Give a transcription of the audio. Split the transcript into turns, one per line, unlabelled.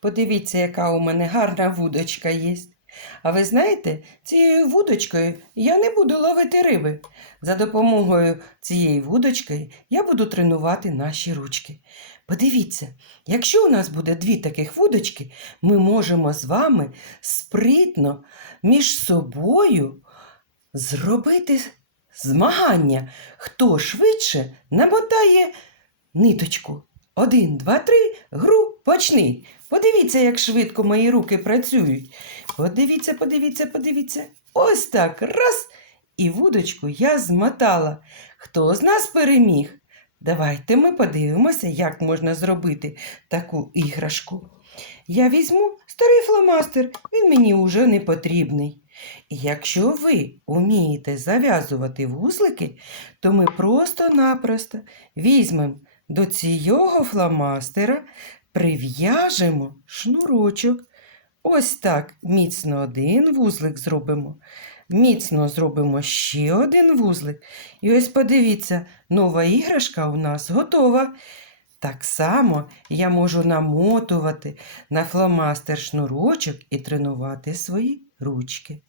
Подивіться, яка у мене гарна вудочка є. А ви знаєте, цією вудочкою я не буду ловити риби. За допомогою цієї вудочки я буду тренувати наші ручки. Подивіться, якщо у нас буде дві таких вудочки, ми можемо з вами спритно між собою зробити змагання, хто швидше намотає ниточку. Один, два, три, гру почни. Подивіться, як швидко мої руки працюють. Подивіться, подивіться, подивіться. Ось так. Раз. І вудочку я змотала. Хто з нас переміг? Давайте ми подивимося, як можна зробити таку іграшку. Я візьму старий фломастер, він мені уже не потрібний. І якщо ви вмієте зав'язувати вузлики, то ми просто-напросто візьмемо до цього фломастера, прив'яжемо шнурочок. Ось так міцно один вузлик зробимо. Міцно зробимо ще один вузлик. І ось подивіться, нова іграшка у нас готова. Так само я можу намотувати на фломастер шнурочок і тренувати свої ручки.